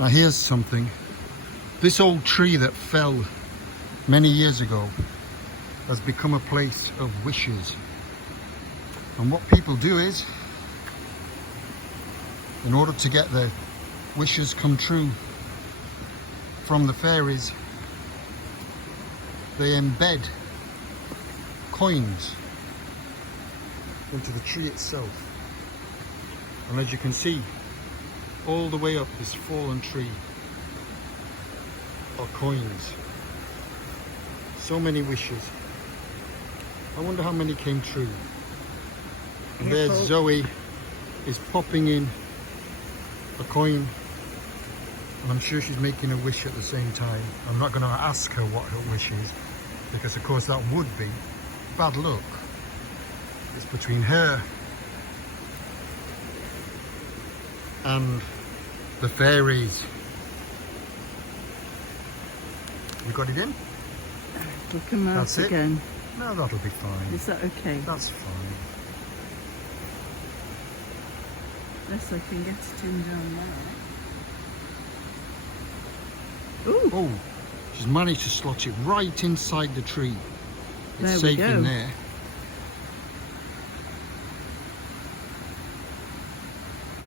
Now here's something. This old tree that fell many years ago has become a place of wishes. And what people do is, in order to get their wishes come true from the fairies, they embed coins into the tree itself. And as you can see, all the way up this fallen tree are coins. So many wishes. I wonder how many came true. And there's Zoe is popping in a coin, and I'm sure she's making a wish at the same time. I'm not going to ask her what her wish is, because of course that would be bad luck. It's between her and the fairies. You got it in? It'll come out That's it? again. No, that'll be fine. Is that okay? That's fine. Yes, I can get it in down there. Ooh! Oh, she's managed to slot it right inside the tree. It's There we safe go. in there.